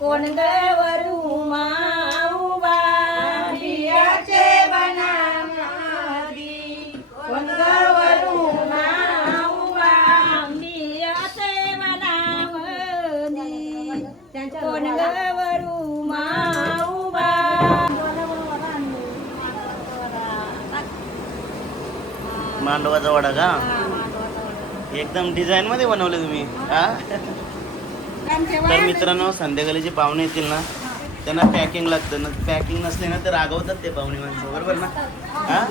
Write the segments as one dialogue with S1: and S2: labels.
S1: कोण गवरू माऊबा
S2: मांडवाचा वडा का? एकदम डिझाईन मध्ये बनवले तुम्ही हा? तर मित्रांनो संध्याकाळी जे पाहुणे येतील ना त्यांना पॅकिंग लागतं. ना पॅकिंग नसले ना तर रागवतात ते पाहुणे माणसं बरोबर ना? हा?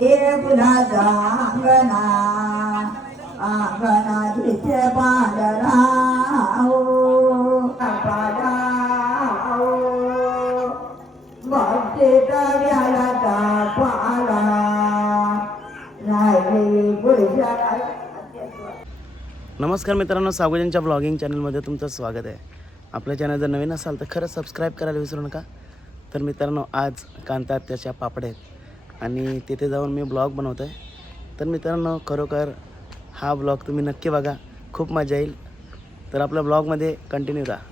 S3: हे गुलाचा भक्ती तव्याला पुरुषाला
S2: नमस्कार मित्रांनो सागोजनच्या ब्लॉगिंग चॅनलमध्ये तुमचं स्वागत आहे. आपल्या चॅनल जर नवीन असाल तर खरंच सबस्क्राईब करायला विसरू नका. तर मित्रांनो आज कांता त्याच्या पापड आहेत. आणि तिथे जाऊन मी ब्लॉग बनवतो आहे तर मित्रांनो खरोखर हा ब्लॉग तुम्ही नक्की बघा. खूप मजा येईल. तर आपल्या ब्लॉगमध्ये कंटिन्यू राहा.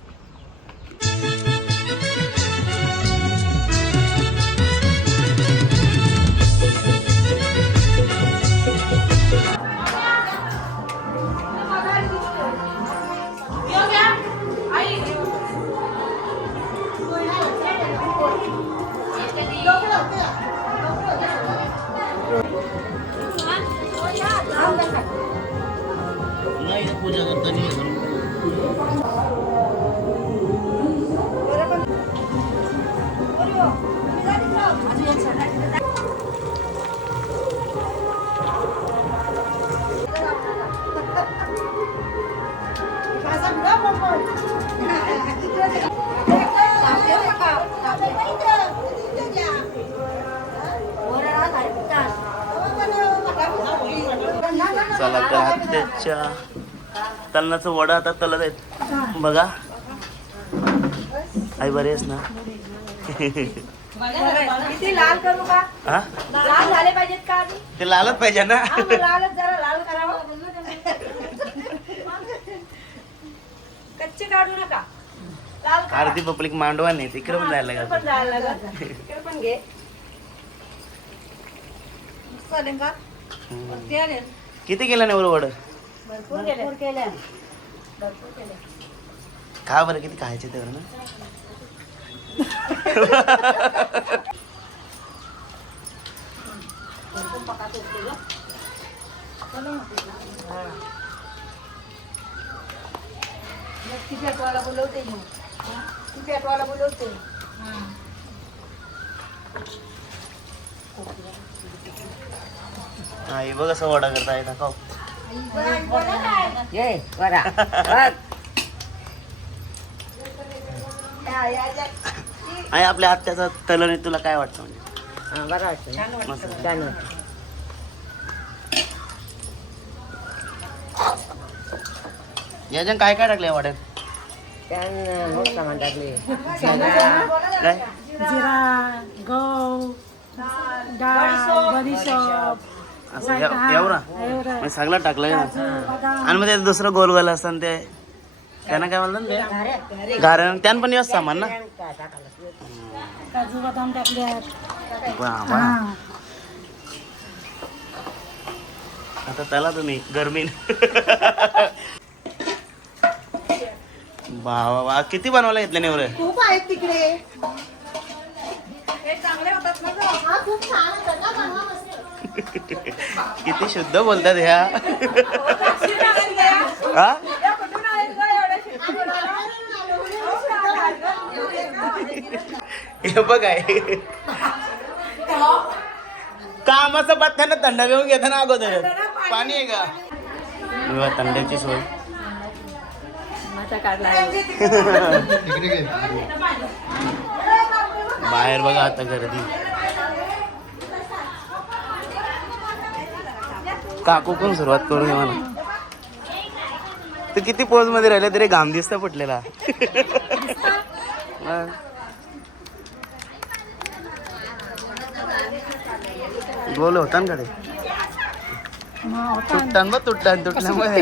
S2: तलनाचं वडा आता तलत आहेत. बघा. आई बरी आहेस ना?
S1: लाल करू का?
S2: हा?
S1: लाल झाले पाहिजेत का आधी?
S2: ते लालच पाहिजे ना.
S1: हा, मग लालच जरा लाल करावं. कच्चे काढू नका. लाल करा.
S2: आरती पब्लिक मांडवा नाही तिकडे पण जायला
S1: इकडे
S2: लागत
S1: पण जायला लागत इकडे पण घे. चालेल का? वरती आले.
S2: किती गेला नाही वड
S1: भरपूर केले भरपूर
S2: खा बरं किती खायचे तेवढं ना
S1: बोलवते मी ती पेटवायला बोलवते
S2: हा? हे बघ असं वडा करता आहे दाखव
S3: ये बरा बघ
S2: आणि आपल्या हात्याचा तलने तुला काय वाटतं म्हणजे?
S3: हा, बरं वाटतं.
S1: छान वाटतं.
S2: मस्त.
S3: छान वाटतं.
S2: याच्यात काय काय टाकलं वड्यात?
S3: छान खूप सामान टाकले.
S2: काय?
S4: जिरा गहू डाळ बडीशोप.
S2: असं एव- एवढा.
S4: एवढं
S2: सगळं टाकलंय ना. आणि मग ते दुसरं गोल गोल असतं ते. त्यांना काय म्हणलं ते? गारण त्यान पण व्यवस्था सामान ना.
S4: काजू बदाम टाकल्यात.
S2: वा वा आता त्याला तुम्ही गरमी वा वा वा किती बनवायला घेतले नेवरे?
S1: खूप आहेत तिकडे. हे चांगले होतात ना गं? हा खूप छान होतात ना बनवा मस्त.
S2: किती शुद्ध बोलतात ह्या. हा?
S1: हे
S2: बघ आहे कामाचं पत्त्यानं थंड घेऊन घेताना अगोदर. पाणी आहे का? किंवा थंड्याची सोय. बाहेर बघा आता गर्दी. काकू पण सुरुवात करून घे म्हणा. तू किती पोजमध्ये राहिले तरी घाम दिसता? फुटलेला हा. गोल होता ना कडे तुटतान बघ तुटतान तुटल्यामुळे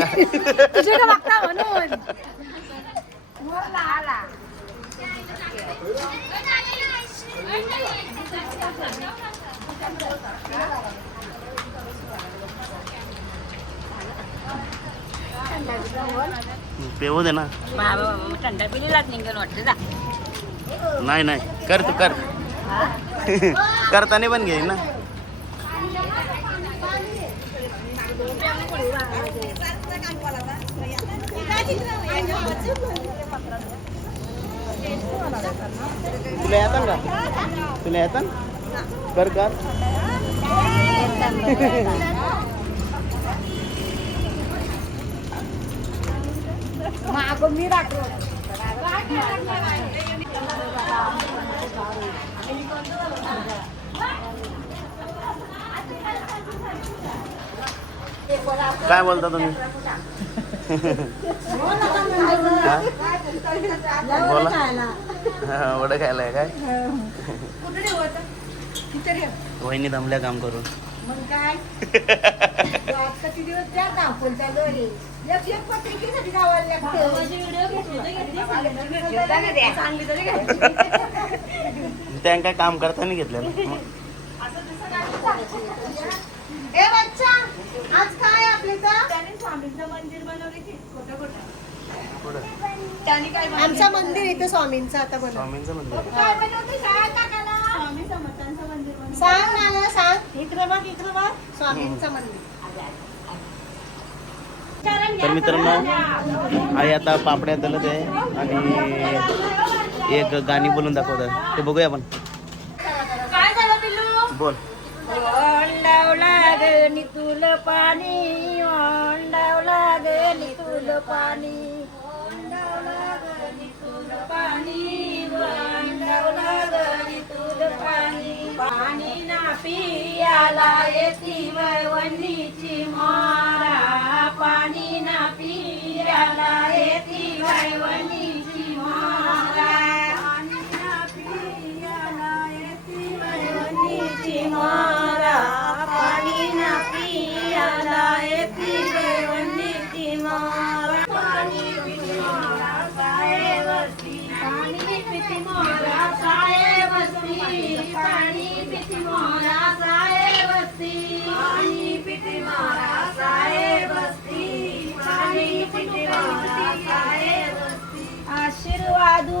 S2: पेवू दे ना?
S3: थंड निघेल
S2: नाही नाही. कर तू कर. करताना पण घेईन ना. तुला येतात का? तुला येतात कर कर.
S4: मागं मी राखलो
S2: काय बोलता तुम्ही? बोला. वडं खायला आहे काय. वहिनी दमल्या काम करून.
S1: मग काय? किती दिवस चालू आहे.
S2: त्यांना काम करताना
S1: ए बच्चा आज काय आपले त्याने काय आमचं मंदिर इथे स्वामींचं आता बनव
S2: स्वामींचं मंदिर.
S1: काय बनवते सांग काकाला स्वामी समर्थांचं मंदिर सांग ना ग, सांग. इकडे बघ इकडे बघ. स्वामींचं मंदिर.
S2: तर मित्रांनो आई आता पापड्या तलत आहे आणि एक गाणी बोलून दाखवत ते बघूया आपण. बोल.
S1: नितुल पाणी ओंडावला ग नितुल पाणी. ओंडावला ग नितुल पाणी पाणी. ना पियाला येती वैवणीची मोरा. पाणी ना पियाला येती वैवणीची मोरा. पाणी ना पियाला येती वैवणीची मोरा. पाणी ना पियाला येती वैवणीची आशीर्वादू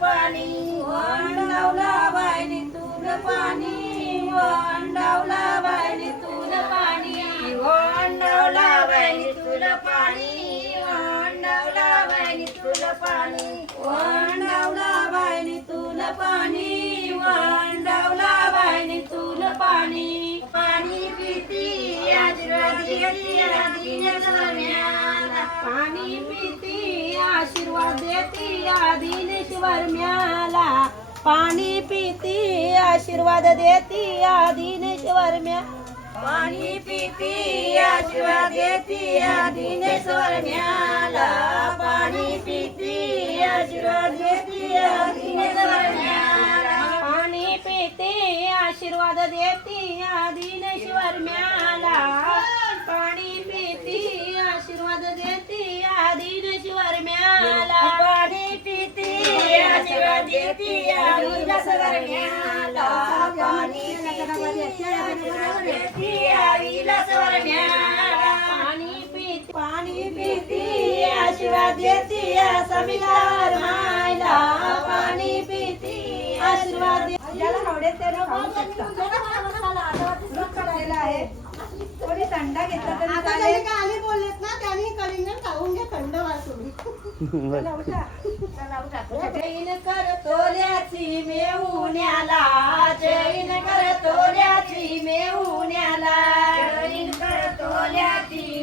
S1: पाणी वंडावला बायनी तुला पाणी वंडावला बायनी तुला पाणी. वंडावला बायनी तुला पाणी वंडावला बायनी तुला पाणी. वंडावला बायनी तुला पाणी वंडावला बायनी तुला पाणी. पाणी पिती आशीर्वाद देती आदिनेश्वर म्याला. पाणी पिती आशीर्वाद देती आदिनेश्वर म्या पाणी पिती आशीर्वाद देती आदिनेश्वर म्याला. पाणी पिती आशीर्वाद देती आदिनेश्वर म्याला. पाणी पिती आशीर्वाद देती आदिनेश्वर म्याला.
S5: पाणी पिती आशीर्वाद देती आदिन शिवरम्याला पाणी पिती आशीर्वाद देती शिवरम्याला पाणी पिती आशीर्वाद देती आदिन शिवरम्याला पाणी पिती पाणी पिती आशीर्वाद देती समिधार मायला. पाणी पिती आशीर्वाद ज्याला आवडेल त्याला आहे. कोणी थंडा घेतला तरी चालेल.
S6: गाणी बोललेत ना त्यांनी कलिंगड खाऊन घे थंड वाचून
S5: जैन कर तोल्याची मेहुण्याला जैन कर तोल्याची मेहुण्याला. जैन कर तोल्याची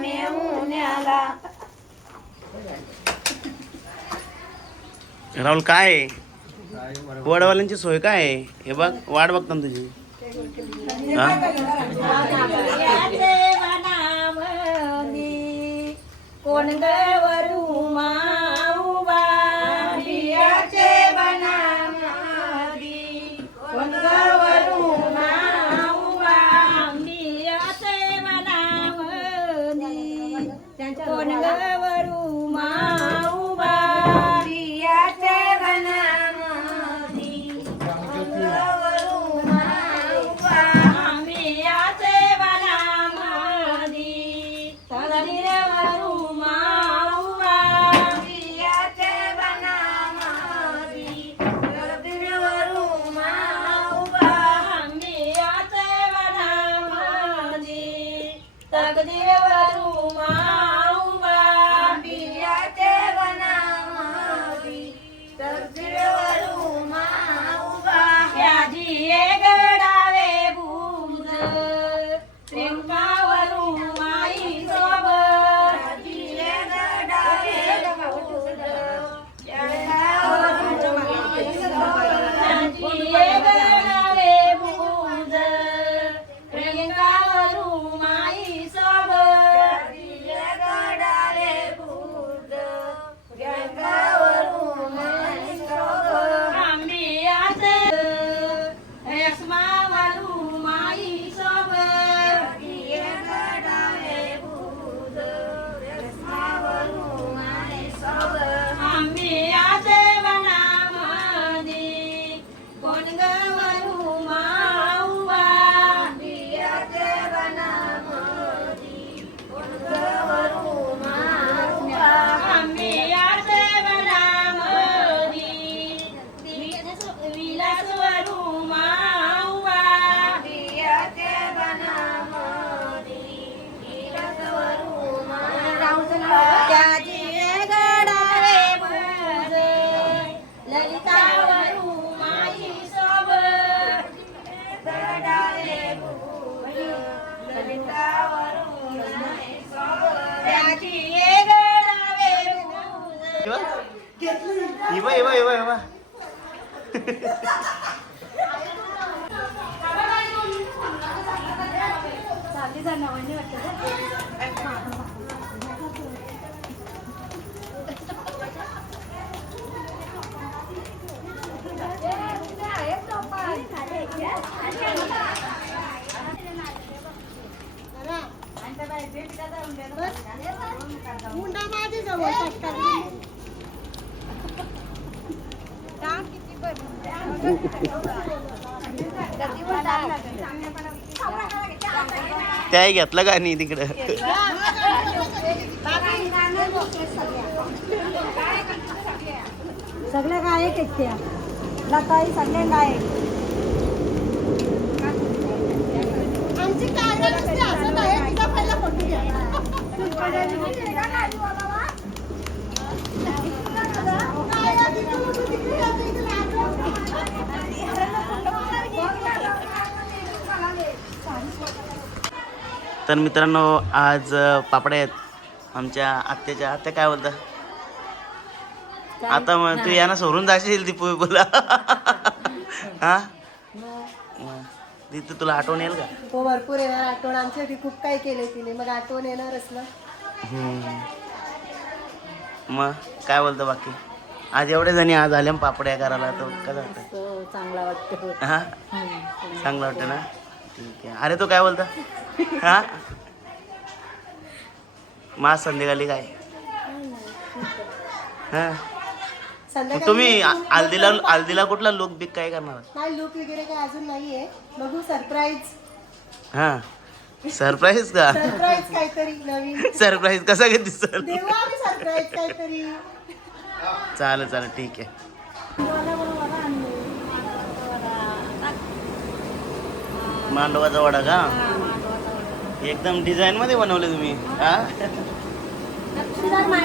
S5: मेहुण्याला
S1: राहुल काय? आहे वडवाल्यांची सोय काय आहे? हे बघ वाट बघता ना तुझी.
S5: कोण गवरू माऊबा
S1: నచ్చవరు మా
S6: मुंडा माझी जवळ.
S5: किती
S2: त्याही घेतलं का नाही तिकडं?
S7: सगळ्या त्या. लताई सगळ्या
S6: काय नुसती हसत आहे तिचा पहिला फोटो घ्या काय आहे, तिचं फोटो तिकडे जातो, इथे
S2: तर मित्रांनो आज पापड्या आहेत. आमच्या आत्याच्या. आत्या काय बोलता? आता मग तू यांना सोडून जाशील ती पोळी बोला. हा? तिथे तुला आठवण येईल का?
S6: हो भरपूर येणार. आठवण आमच्यासाठी खूप काही केले तिने. मग आठवण येणारच ना.
S2: मग काय बोलतो बाकी? आज एवढे जणी आज आल्या पापड्या करायला तर कसं वाटतं
S7: चांगला वाटतो
S2: हा? चांगलं वाटतं ना? ठीक आहे. अरे तो काय बोलता? हा? मा संध्याकाळी काय? हा? मग तुम्ही आ- हल्दीला हल्दीला कुठला लोक बिक काय करणार?
S6: नाही लुक वगैरे काय अजून नाहीये. बघू सरप्राईज
S2: हा? सरप्राईज का?
S6: सरप्राईज काहीतरी नवीन.
S2: सरप्राईज कसा काय दिसल?
S6: देऊ आम्ही सरप्राईज काहीतरी.
S2: चालेल चालेल ठीक आहे. मांडवाचा वडा का? एकदम डिझाईन मध्ये बनवले तुम्ही हा?
S4: ना ना.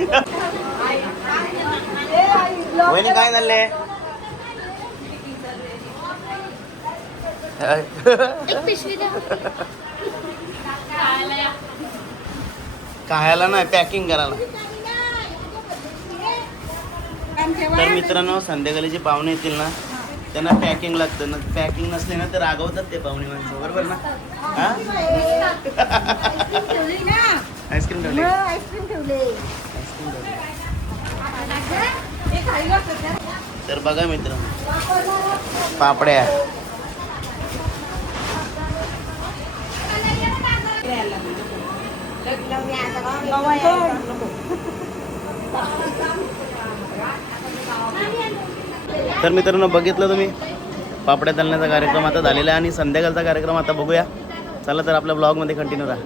S2: वहिनी काय झाले खायला नाही पॅकिंग करायला. तर मित्रांनो संध्याकाळी जे पाहुणे येतील ना त्यांना पॅकिंग लागतं. ना पॅकिंग नसले ना तर रागवतात ते पाहुणे माणसं. बरोबर ना? हा? आईस्क्रीम ठेवले
S7: आईस्क्रीम ठेवले.
S2: आईस्क्रीम ठेवले
S7: खायला सध्या
S2: तर बघा मित्रांनो पापड्या. तर मित्रांनो बघितलं तुम्ही? पापड्या तळण्याचा कार्यक्रम आता झालेला आहे आणि संध्याकाळचा कार्यक्रम आता बघूया. चला तर आपल्या ब्लॉगमध्ये कंटिन्यू राहा.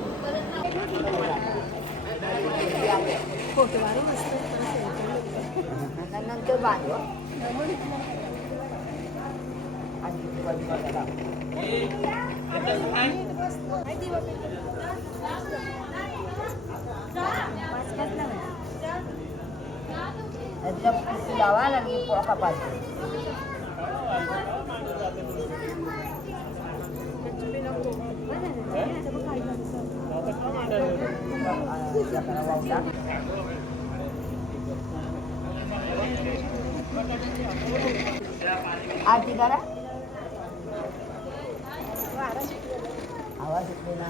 S7: नंतर बांधू लावा लागली पोका पाहिजे आरती करा आवाज येतो ना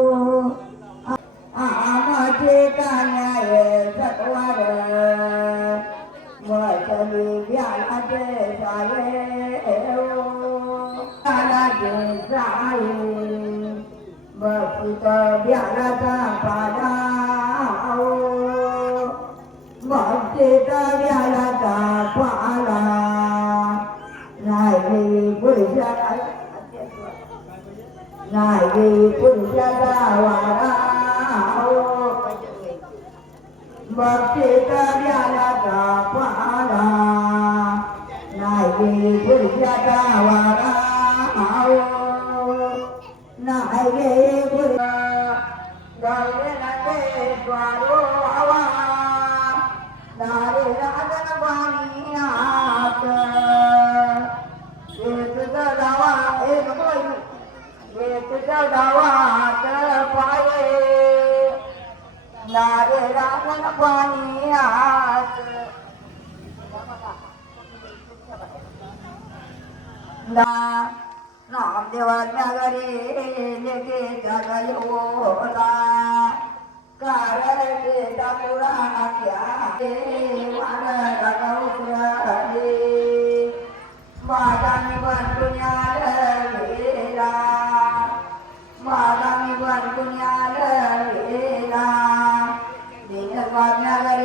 S3: ตาบยาลาตาปาด लागे रामन पाणी आत नामदेवाच्या घरी लेके जगल ओला कारण के तमुरा क्या मन रगौ प्रहरी माझा निबंधुन्या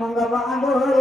S3: मग बांधो